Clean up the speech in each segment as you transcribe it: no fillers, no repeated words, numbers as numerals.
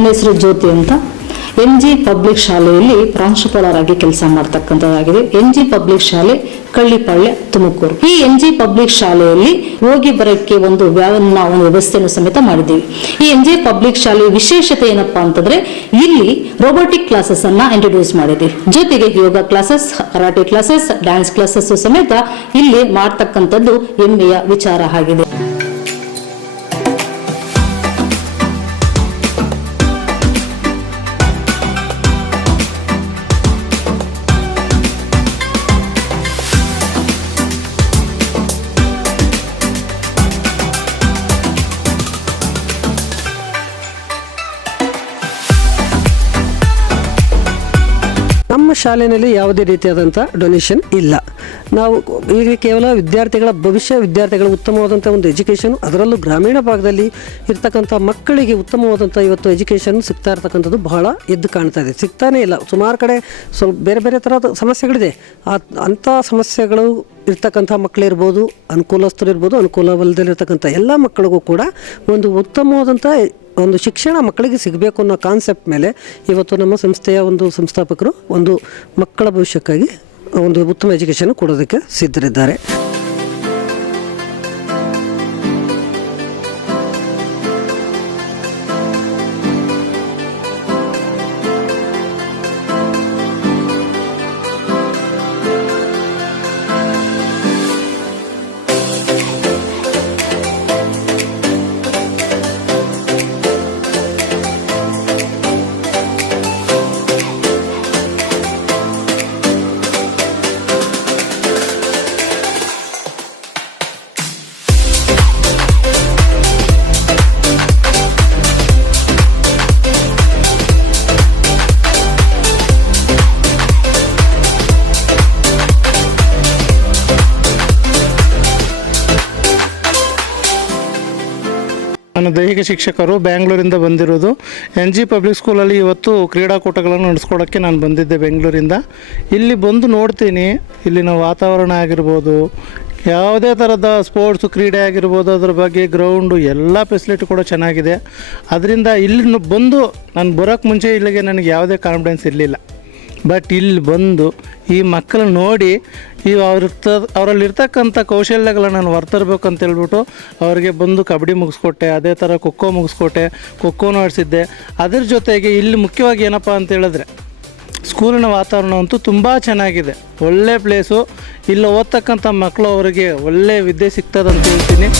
ನನ್ನ ಹೆಸರು ಜ್ಯೋತಿ ಅಂತ. NG ಪಬ್ಲಿಕ್ ಶಾಲೆಯಲ್ಲಿ ಪ್ರಾಂಶುಪಾಲರಾಗಿ ಕೆಲಸ ಮಾಡ್ತಕ್ಕಂಥದ್ದಾಗಿದೆ. NG ಪಬ್ಲಿಕ್ ಶಾಲೆ ಕಳ್ಳಿಪಾಳ್ಯ, ತುಮಕೂರು. ಈ NG ಪಬ್ಲಿಕ್ ಶಾಲೆಯಲ್ಲಿ ಹೋಗಿ ಬರೋಕ್ಕೆ ಒಂದು ವ್ಯವಸ್ಥೆಯನ್ನು ಸಮೇತ ಮಾಡಿದ್ದೀವಿ. ಈ NG ಪಬ್ಲಿಕ್ ಶಾಲೆಯ ವಿಶೇಷತೆ ಏನಪ್ಪಾ ಅಂತಂದ್ರೆ, ಇಲ್ಲಿ ರೋಬೋಟಿಕ್ ಕ್ಲಾಸಸ್ ಅನ್ನ ಇಂಟ್ರೊಡ್ಯೂಸ್ ಮಾಡಿದ್ದೀವಿ. ಜೊತೆಗೆ yoga classes, karate classes, dance classes ಸಮೇತ ಇಲ್ಲಿ ಮಾಡ್ತಕ್ಕಂಥದ್ದು ಹೆಮ್ಮೆಯ ವಿಚಾರ ಆಗಿದೆ. ನಮ್ಮ ಶಾಲೆಯಲ್ಲಿ ಯಾವುದೇ ರೀತಿಯಾದಂಥ ಡೊನೇಷನ್ ಇಲ್ಲ. ನಾವು ಈಗ ಕೇವಲ ವಿದ್ಯಾರ್ಥಿಗಳ ಉತ್ತಮವಾದಂಥ ಒಂದು ಎಜುಕೇಷನ್, ಅದರಲ್ಲೂ ಗ್ರಾಮೀಣ ಭಾಗದಲ್ಲಿ ಇರ್ತಕ್ಕಂಥ ಮಕ್ಕಳಿಗೆ ಉತ್ತಮವಾದಂಥ ಇವತ್ತು ಎಜುಕೇಷನ್ ಸಿಗ್ತಾ ಇರ್ತಕ್ಕಂಥದ್ದು ಬಹಳ ಎದ್ದು ಕಾಣ್ತಾ ಇದೆ. ಸಿಗ್ತಾನೇ ಇಲ್ಲ. ಸುಮಾರು ಕಡೆ ಸ್ವಲ್ಪ ಬೇರೆ ಥರದ ಸಮಸ್ಯೆಗಳಿದೆ. ಅಂಥ ಸಮಸ್ಯೆಗಳು ಇರ್ತಕ್ಕಂಥ ಮಕ್ಕಳಿರ್ಬೋದು, ಅನುಕೂಲಸ್ಥರಿರ್ಬೋದು, ಅನುಕೂಲವಲ್ಲದಲ್ಲಿರ್ತಕ್ಕಂಥ ಎಲ್ಲ ಮಕ್ಕಳಿಗೂ ಕೂಡ ಒಂದು ಉತ್ತಮವಾದಂಥ ಒಂದು ಶಿಕ್ಷಣ ಮಕ್ಕಳಿಗೆ ಸಿಗಬೇಕು ಅನ್ನೋ ಕಾನ್ಸೆಪ್ಟ್ ಮೇಲೆ ಇವತ್ತು ನಮ್ಮ ಸಂಸ್ಥೆಯ ಒಂದು ಸಂಸ್ಥಾಪಕರು ಒಂದು ಮಕ್ಕಳ ಭವಿಷ್ಯಕ್ಕಾಗಿ ಒಂದು ಉತ್ತಮ ಎಜುಕೇಷನ್ ಕೊಡೋದಕ್ಕೆ ಸಿದ್ಧರಿದ್ದಾರೆ. ನಾನು ದೈಹಿಕ ಶಿಕ್ಷಕರು, ಬ್ಯಾಂಗ್ಳೂರಿಂದ ಬಂದಿರೋದು. NG ಪಬ್ಲಿಕ್ ಸ್ಕೂಲಲ್ಲಿ ಇವತ್ತು ಕ್ರೀಡಾಕೂಟಗಳನ್ನು ನಡೆಸ್ಕೊಡೋಕ್ಕೆ ನಾನು ಬಂದಿದ್ದೆ ಬೆಂಗಳೂರಿಂದ. ಇಲ್ಲಿ ಬಂದು ನೋಡ್ತೀನಿ, ಇಲ್ಲಿನ ವಾತಾವರಣ ಆಗಿರ್ಬೋದು, ಯಾವುದೇ ಥರದ ಸ್ಪೋರ್ಟ್ಸು ಕ್ರೀಡೆ ಆಗಿರ್ಬೋದು, ಅದ್ರ ಬಗ್ಗೆ ಗ್ರೌಂಡು ಎಲ್ಲ ಫೆಸಿಲಿಟಿ ಕೂಡ ಚೆನ್ನಾಗಿದೆ. ಅದರಿಂದ ಇಲ್ಲಿ ಬಂದು ನಾನು ಬರೋಕ್ಕೆ ಮುಂಚೆ ಇಲ್ಲಿಗೆ ನನಗೆ ಯಾವುದೇ ಕಾನ್ಫಿಡೆನ್ಸ್ ಇರಲಿಲ್ಲ. ಬಟ್ ಇಲ್ಲಿ ಬಂದು ಈ ಮಕ್ಕಳನ್ನ ನೋಡಿ ಅವರಲ್ಲಿರ್ತಕ್ಕಂಥ ಕೌಶಲ್ಯಗಳನ್ನ ನಾನು ಹೊರತರಬೇಕು ಅಂತ ಹೇಳ್ಬಿಟ್ಟು ಅವರಿಗೆ ಬಂದು ಕಬಡ್ಡಿ ಮುಗಿಸ್ಕೊಟ್ಟೆ, ಅದೇ ಥರ ಖೋಖೋ ಮುಗಿಸ್ಕೊಟ್ಟೆ, ಖೋಖೋನೂ ಆಡಿಸಿದ್ದೆ. ಅದ್ರ ಜೊತೆಗೆ ಇಲ್ಲಿ ಮುಖ್ಯವಾಗಿ ಏನಪ್ಪ ಅಂತ ಹೇಳಿದ್ರೆ ಸ್ಕೂಲಿನ ವಾತಾವರಣ ಅಂತೂ ತುಂಬ ಚೆನ್ನಾಗಿದೆ, ಒಳ್ಳೆ ಪ್ಲೇಸು. ಇಲ್ಲಿ ಓದ್ತಕ್ಕಂಥ ಮಕ್ಕಳು ಅವರಿಗೆ ಒಳ್ಳೆ ವಿದ್ಯೆ ಸಿಗ್ತದಂತ ಹೇಳ್ತೀನಿ.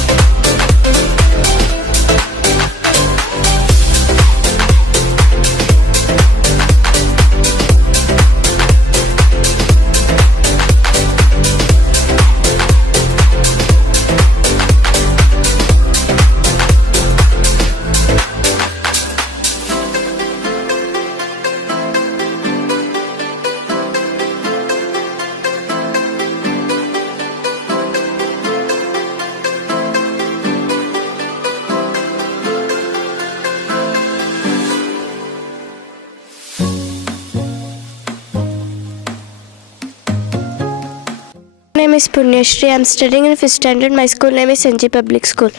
My name is Punyashri. I am studying in 5th standard. My school name is NG Public School.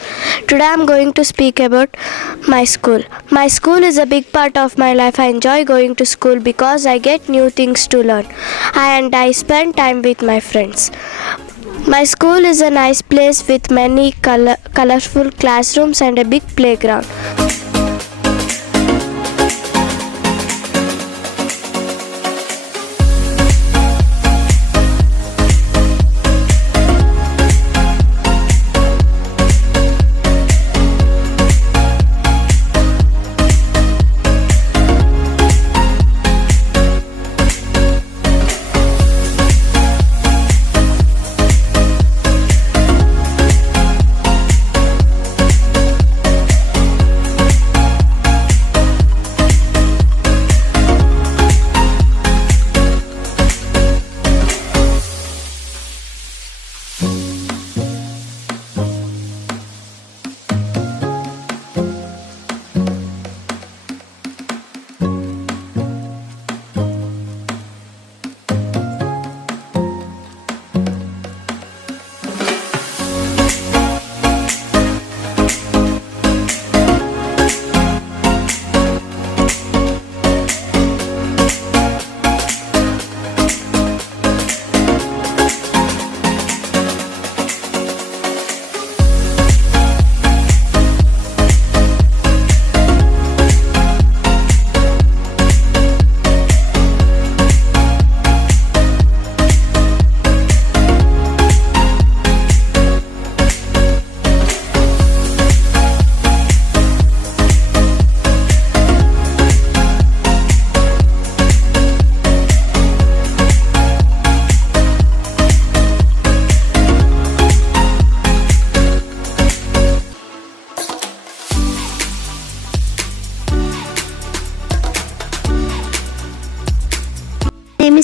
Today I am going to speak about my school. My school is a big part of my life. I enjoy going to school because I get new things to learn and I spend time with my friends. My school is a nice place with many colorful classrooms and a big playground.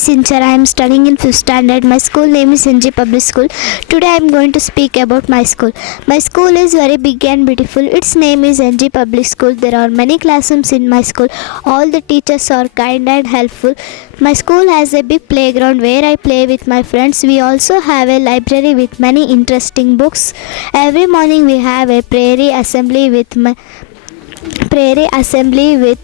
Sinchar. I am studying in 5th standard. My school name is NG Public School. Today I am going to speak about my school. My school is very big and beautiful. Its name is NG Public School. There are many classrooms in my school. All the teachers are kind and helpful. My school has a big playground where I play with my friends. We also have a library with many interesting books. Every morning we have a prayer assembly with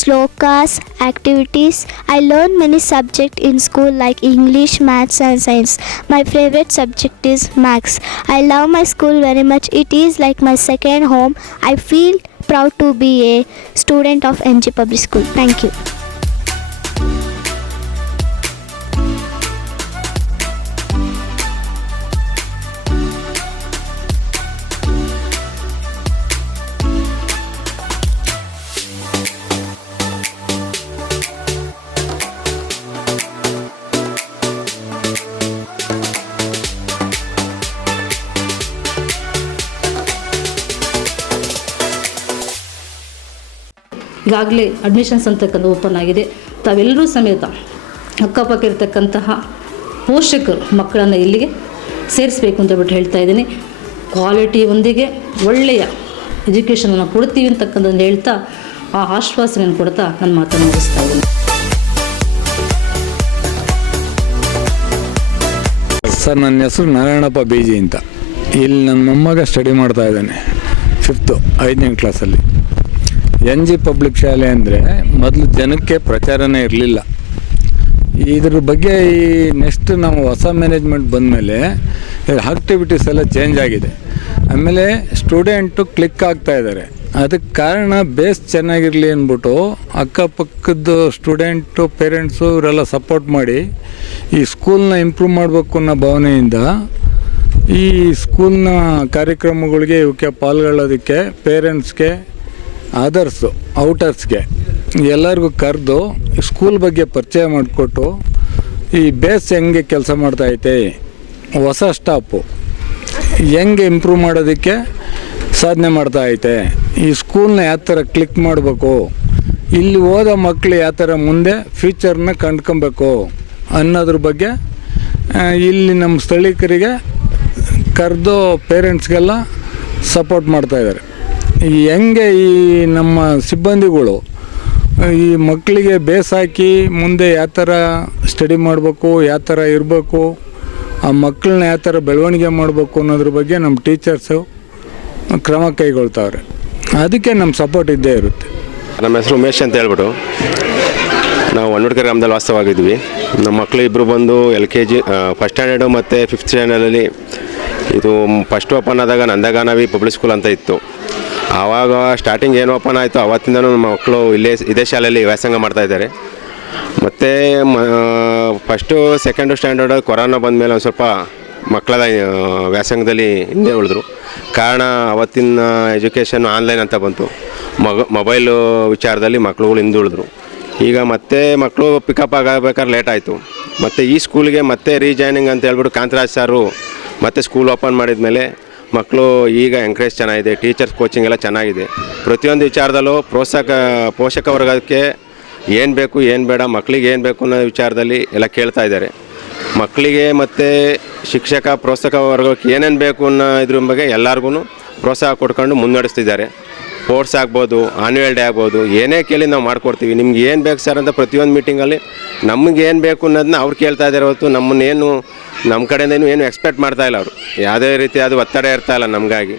slokas, activities. I learn many subjects in school like English, Maths and Science. My favorite subject is Maths. I love my school very much. It is like my second home. I feel proud to be a student of NG Public School. Thank you. ಈಗಾಗಲೇ admissions ಅಂತಕ್ಕಂಥ open ಆಗಿದೆ. ತಾವೆಲ್ಲರೂ ಸಮೇತ ಅಕ್ಕಪಕ್ಕ ಇರತಕ್ಕಂತಹ ಪೋಷಕರು ಮಕ್ಕಳನ್ನು ಇಲ್ಲಿಗೆ ಸೇರಿಸಬೇಕು ಅಂತ ಬಿಟ್ಟು ಹೇಳ್ತಾ ಇದ್ದೀನಿ. ಕ್ವಾಲಿಟಿಯೊಂದಿಗೆ ಒಳ್ಳೆಯ ಎಜುಕೇಷನನ್ನು ಕೊಡ್ತೀವಿ ಅಂತಕ್ಕಂಥದ್ದು ಹೇಳ್ತಾ ಆ ಆಶ್ವಾಸನೆಯನ್ನು ಕೊಡ್ತಾ ನನ್ನ ಮಾತನ್ನು ಮುಗಿಸ್ತಾ ಇದ್ದೀನಿ. ಸರ್, ನನ್ನ ಹೆಸರು ನಾರಾಯಣಪ್ಪ ಬೀಜಿ ಅಂತ. ಇಲ್ಲಿ ನನ್ನ ಮೊಮ್ಮಗ ಸ್ಟಡಿ ಮಾಡ್ತಾ ಇದ್ದಾನೆ 5ನೇ ಕ್ಲಾಸಲ್ಲಿ. NG ಪಬ್ಲಿಕ್ ಶಾಲೆ ಅಂದರೆ ಮೊದಲು ಜನಕ್ಕೆ ಪ್ರಚಾರನೇ ಇರಲಿಲ್ಲ. ಇದ್ರ ಬಗ್ಗೆ ಈ ನೆಕ್ಸ್ಟ್ ನಾವು ಹೊಸ ಮ್ಯಾನೇಜ್ಮೆಂಟ್ ಬಂದಮೇಲೆ ಆಕ್ಟಿವಿಟೀಸ್ ಎಲ್ಲ ಚೇಂಜ್ ಆಗಿದೆ. ಆಮೇಲೆ ಸ್ಟೂಡೆಂಟು ಕ್ಲಿಕ್ ಆಗ್ತಾ ಇದ್ದಾರೆ. ಅದಕ್ಕೆ ಕಾರಣ ಬೇಸ್ ಚೆನ್ನಾಗಿರಲಿ ಅಂದ್ಬಿಟ್ಟು ಅಕ್ಕಪಕ್ಕದ ಸ್ಟೂಡೆಂಟು ಪೇರೆಂಟ್ಸು ಇವರೆಲ್ಲ ಸಪೋರ್ಟ್ ಮಾಡಿ ಈ ಸ್ಕೂಲ್ನ ಇಂಪ್ರೂವ್ ಮಾಡಬೇಕು ಅನ್ನೋ ಭಾವನೆಯಿಂದ ಈ ಸ್ಕೂಲ್ನ ಕಾರ್ಯಕ್ರಮಗಳಿಗೆ ಇವಕ್ಕೆ ಪಾಲ್ಗೊಳ್ಳೋದಕ್ಕೆ ಪೇರೆಂಟ್ಸ್ಗೆ, ಅದರ್ಸು, ಔಟರ್ಸ್ಗೆ ಎಲ್ಲರಿಗೂ ಕರೆದು ಸ್ಕೂಲ್ ಬಗ್ಗೆ ಪರಿಚಯ ಮಾಡಿಕೊಟ್ಟು ಈ ಬೇಸ್ ಹೆಂಗೆ ಕೆಲಸ ಮಾಡ್ತಾಯಿದೆ, ಹೊಸ ಸ್ಟಾಫು ಹೆಂಗೆ ಇಂಪ್ರೂವ್ ಮಾಡೋದಕ್ಕೆ ಸಾಧನೆ ಮಾಡ್ತಾಯಿದೆ, ಈ ಸ್ಕೂಲ್ನ ಯಾವ ಥರ ಕ್ಲಿಕ್ ಮಾಡಬೇಕು, ಇಲ್ಲಿ ಓದೋ ಮಕ್ಕಳು ಯಾವ ಥರ ಮುಂದೆ ಫ್ಯೂಚರ್ನ ಕಂಡ್ಕೊಬೇಕು ಅನ್ನೋದ್ರ ಬಗ್ಗೆ ಇಲ್ಲಿ ನಮ್ಮ ಸ್ಥಳೀಕರಿಗೆ ಕರೆದು ಪೇರೆಂಟ್ಸ್ಗೆಲ್ಲ ಸಪೋರ್ಟ್ ಮಾಡ್ತಾಯಿದ್ದಾರೆ. ಹೆಂಗೆ ಈ ನಮ್ಮ ಸಿಬ್ಬಂದಿಗಳು ಈ ಮಕ್ಕಳಿಗೆ ಬೇಸಾಕಿ ಮುಂದೆ ಯಾವ ಥರ ಸ್ಟಡಿ ಮಾಡಬೇಕು, ಯಾವ ಥರ ಇರಬೇಕು, ಆ ಮಕ್ಕಳನ್ನ ಯಾವ ಥರ ಬೆಳವಣಿಗೆ ಮಾಡಬೇಕು ಅನ್ನೋದ್ರ ಬಗ್ಗೆ ನಮ್ಮ ಟೀಚರ್ಸು ಕ್ರಮ ಕೈಗೊಳ್ತಾವ್ರೆ. ಅದಕ್ಕೆ ನಮ್ಮ ಸಪೋರ್ಟ್ ಇದ್ದೇ ಇರುತ್ತೆ. ನಮ್ಮ ಹೆಸರು ಉಮೇಶ್ ಅಂತ ಹೇಳ್ಬಿಟ್ಟು ನಾವು ಹೊನ್ನೂಡ್ಕೆರೆ ಗ್ರಾಮದಲ್ಲಿ ವಾಸವಾಗಿದ್ವಿ. ನಮ್ಮ ಮಕ್ಕಳು ಇಬ್ಬರು ಬಂದು LKG 1st ಸ್ಟ್ಯಾಂಡರ್ಡು ಮತ್ತು 5th ಸ್ಟ್ಯಾಂಡರ್ಡಲ್ಲಿ. ಇದು ಫಸ್ಟ್ ಓಪನ್ ಆದಾಗ ನಂದಗಾನವಿ ಪಬ್ಲಿಕ್ ಸ್ಕೂಲ್ ಅಂತ ಇತ್ತು. ಆವಾಗ ಸ್ಟಾರ್ಟಿಂಗ್ ಏನು ಓಪನ್ ಆಯಿತು ಆವತ್ತಿಂದನೂ ನಮ್ಮ ಮಕ್ಕಳು ಇದೇ ಶಾಲೆಯಲ್ಲಿ ವ್ಯಾಸಂಗ ಮಾಡ್ತಾಯಿದ್ದಾರೆ. ಮತ್ತು ಫಸ್ಟು 2nd ಸ್ಟ್ಯಾಂಡರ್ಡ್ ಕೊರೋನಾ ಬಂದಮೇಲೆ ಒಂದು ಸ್ವಲ್ಪ ಮಕ್ಕಳ ವ್ಯಾಸಂಗದಲ್ಲಿ ಹಿಂದೆ ಉಳಿದ್ರು. ಕಾರಣ ಅವತ್ತಿನ ಎಜುಕೇಷನ್ ಆನ್ಲೈನ್ ಅಂತ ಬಂತು. ಮೊಬೈಲು ವಿಚಾರದಲ್ಲಿ ಮಕ್ಕಳುಗಳು ಹಿಂದೆ ಉಳಿದ್ರು. ಈಗ ಮತ್ತೆ ಮಕ್ಕಳು ಪಿಕಪ್ ಆಗಬೇಕಾದ್ರೆ ಲೇಟ್ ಆಯಿತು. ಮತ್ತು ಈ ಸ್ಕೂಲಿಗೆ ಮತ್ತೆ ರೀಜಾಯ್ನಿಂಗ್ ಅಂತ ಹೇಳ್ಬಿಟ್ಟು ಕಾಂತರಾಜ್ ಸಾರು ಮತ್ತೆ ಸ್ಕೂಲ್ ಓಪನ್ ಮಾಡಿದ ಮೇಲೆ ಮಕ್ಕಳು ಈಗ ಎಂಕರೇಜ್ ಚೆನ್ನಾಗಿದೆ. ಟೀಚರ್ಸ್ ಕೋಚಿಂಗ್ ಎಲ್ಲ ಚೆನ್ನಾಗಿದೆ. ಪ್ರತಿಯೊಂದು ವಿಚಾರದಲ್ಲೂ ಪೋಷಕ ವರ್ಗಕ್ಕೆ ಏನು ಬೇಕು ಏನು ಬೇಡ, ಮಕ್ಕಳಿಗೆ ಏನು ಬೇಕು ಅನ್ನೋ ವಿಚಾರದಲ್ಲಿ ಎಲ್ಲ ಕೇಳ್ತಾ ಇದ್ದಾರೆ. ಮಕ್ಕಳಿಗೆ ಮತ್ತು ಶಿಕ್ಷಕ ಪ್ರೋತ್ಸಾಹ ವರ್ಗಕ್ಕೆ ಏನೇನು ಬೇಕು ಅನ್ನೋ ಇದ್ರ ಬಗ್ಗೆ ಎಲ್ಲರಿಗೂ ಪ್ರೋತ್ಸಾಹ ಕೊಡ್ಕೊಂಡು ಮುನ್ನಡೆಸ್ತಿದ್ದಾರೆ. ಸ್ಪೋರ್ಟ್ಸ್ ಆಗ್ಬೋದು, ಆನ್ಯುವಲ್ ಡೇ ಆಗ್ಬೋದು, ಏನೇ ಕೇಳಿ ನಾವು ಮಾಡಿಕೊಡ್ತೀವಿ. ನಿಮ್ಗೆ ಏನು ಬೇಕು ಸರ್ ಅಂತ ಪ್ರತಿಯೊಂದು ಮೀಟಿಂಗಲ್ಲಿ ನಮಗೆ ಏನು ಬೇಕು ಅನ್ನೋದನ್ನ ಅವ್ರು ಕೇಳ್ತಾ ಇದ್ದಾರೆ ಹೊರತು ನಮ್ಮನ್ನೇನು ನಮ್ಮ ಕಡೆಯಿಂದೇನು ಏನು ಎಕ್ಸ್ಪೆಕ್ಟ್ ಮಾಡ್ತಾಯಿಲ್ಲ. ಅವರು ಯಾವುದೇ ರೀತಿ ಅದು ಒತ್ತಡ ಇರ್ತಾಯಿಲ್ಲ. ನಮಗಾಗಿ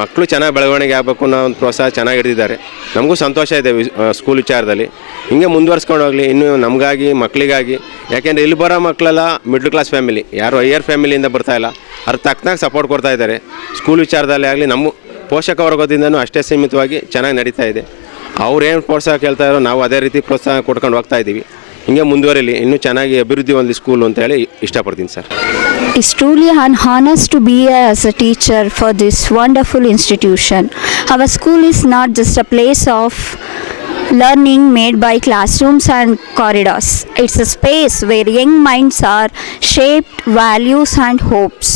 ಮಕ್ಕಳು ಚೆನ್ನಾಗಿ ಬೆಳವಣಿಗೆ ಆಗಬೇಕು ಅನ್ನೋ ಒಂದು ಪ್ರೋತ್ಸಾಹ ಚೆನ್ನಾಗಿ ಹಿಡಿದಿದ್ದಾರೆ. ನಮಗೂ ಸಂತೋಷ ಇದೆ ಸ್ಕೂಲ್ ವಿಚಾರದಲ್ಲಿ. ಹಿಂಗೆ ಮುಂದುವರ್ಸ್ಕೊಂಡು ಹೋಗಲಿ ಇನ್ನೂ ನಮಗಾಗಿ, ಮಕ್ಕಳಿಗಾಗಿ. ಯಾಕೆಂದರೆ ಇಲ್ಲಿ ಬರೋ ಮಕ್ಕಳೆಲ್ಲ ಮಿಡ್ಲ್ ಕ್ಲಾಸ್ ಫ್ಯಾಮಿಲಿ, ಯಾರು ಹೈಯರ್ ಫ್ಯಾಮಿಲಿಯಿಂದ ಬರ್ತಾಯಿಲ್ಲ. ಅದ್ರ ತಕ್ಕನಾಗ ಸಪೋರ್ಟ್ ಕೊಡ್ತಾ ಇದ್ದಾರೆ. ಸ್ಕೂಲ್ ವಿಚಾರದಲ್ಲಿ ಆಗಲಿ ನಮ್ಮ ಪೋಷಕ ವರ್ಗದಿಂದನೂ ಅಷ್ಟೇ ಸೀಮಿತವಾಗಿ ಚೆನ್ನಾಗಿ ನಡೀತಾ ಇದೆ. ಅವ್ರೇನು ಪ್ರೋತ್ಸಾಹ ಕೇಳ್ತಾ ಇರೋ ನಾವು ಅದೇ ರೀತಿ ಪ್ರೋತ್ಸಾಹ ಕೊಡ್ಕೊಂಡು ಹೋಗ್ತಾ ಇದ್ದೀವಿ. ಹಿಂಗೆ ಮುಂದುವರಿಲಿ, ಇನ್ನೂ ಚೆನ್ನಾಗಿ ಅಭಿವೃದ್ಧಿ ಹೊಂದಲಿ ಸ್ಕೂಲು ಅಂತ ಹೇಳಿ ಇಷ್ಟಪಡ್ತೀನಿ sir. It's truly an honor to be as a teacher for this wonderful institution. Our school is not just a place of learning made by classrooms and corridors. It's a space where young minds are shaped, values and hopes.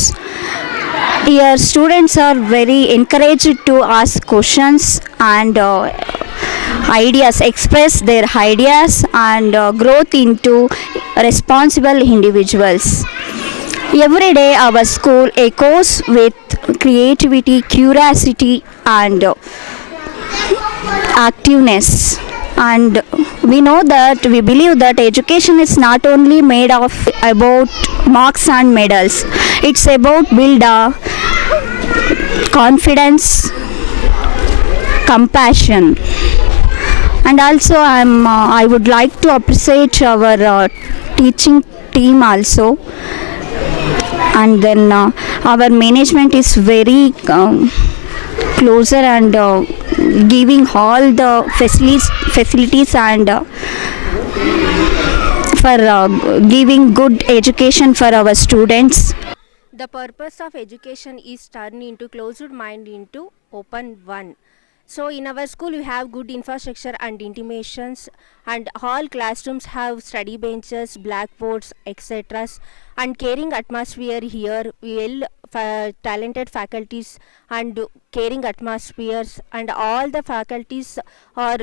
Here students are very encouraged to ask questions and ideas, express their ideas and growth into responsible individuals. Every day our school echoes with creativity, curiosity and activeness. And we believe that education is not only made of about marks and medals. It's about build a confidence, compassion. And also I would like to appreciate our teaching team also. And then our management is very closer and giving all the facilities and for giving good education for our students. The purpose of education is turn into closed mind into open one. So in our school we have good infrastructure and intimations, and all classrooms have study benches, blackboards, etc. and caring atmosphere here, talented faculties and caring atmospheres, and all the faculties are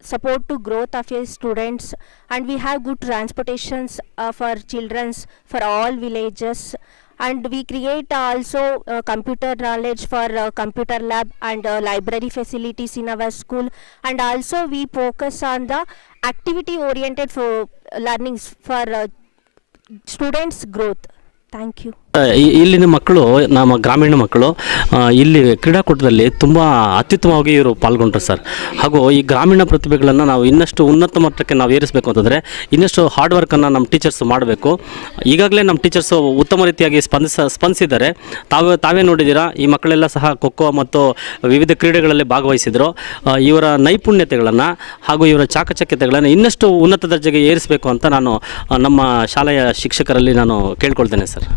support to growth of your students, and we have good transportations for children's for all villages. And we create also computer knowledge for computer lab and library facilities in our school. And also we focus on the activity oriented for learnings for students growth. Thank you. ಇಲ್ಲಿನ ಮಕ್ಕಳು, ನಮ್ಮ ಗ್ರಾಮೀಣ ಮಕ್ಕಳು ಇಲ್ಲಿ ಕ್ರೀಡಾಕೂಟದಲ್ಲಿ ತುಂಬ ಅತ್ಯುತ್ತಮವಾಗಿ ಇವರು ಪಾಲ್ಗೊಂಡ್ರು ಸರ್. ಹಾಗೂ ಈ ಗ್ರಾಮೀಣ ಪ್ರತಿಭೆಗಳನ್ನು ನಾವು ಇನ್ನಷ್ಟು ಉನ್ನತ ಮಟ್ಟಕ್ಕೆ ನಾವು ಏರಿಸಬೇಕು ಅಂತಂದರೆ ಇನ್ನಷ್ಟು ಹಾರ್ಡ್ ವರ್ಕನ್ನು ನಮ್ಮ ಟೀಚರ್ಸ್ ಮಾಡಬೇಕು. ಈಗಾಗಲೇ ನಮ್ಮ ಟೀಚರ್ಸು ಉತ್ತಮ ರೀತಿಯಾಗಿ ಸ್ಪಂದಿಸಿದ್ದಾರೆ. ತಾವೇ ನೋಡಿದ್ದೀರಾ, ಈ ಮಕ್ಕಳೆಲ್ಲ ಸಹ ಖೋಖೋ ಮತ್ತು ವಿವಿಧ ಕ್ರೀಡೆಗಳಲ್ಲಿ ಭಾಗವಹಿಸಿದರು. ಇವರ ನೈಪುಣ್ಯತೆಗಳನ್ನು ಹಾಗೂ ಇವರ ಚಾಕಚಕ್ಯತೆಗಳನ್ನು ಇನ್ನಷ್ಟು ಉನ್ನತ ದರ್ಜೆಗೆ ಏರಿಸಬೇಕು ಅಂತ ನಾನು ನಮ್ಮ ಶಾಲೆಯ ಶಿಕ್ಷಕರಲ್ಲಿ ನಾನು ಕೇಳ್ಕೊಳ್ತೇನೆ ಸರ್.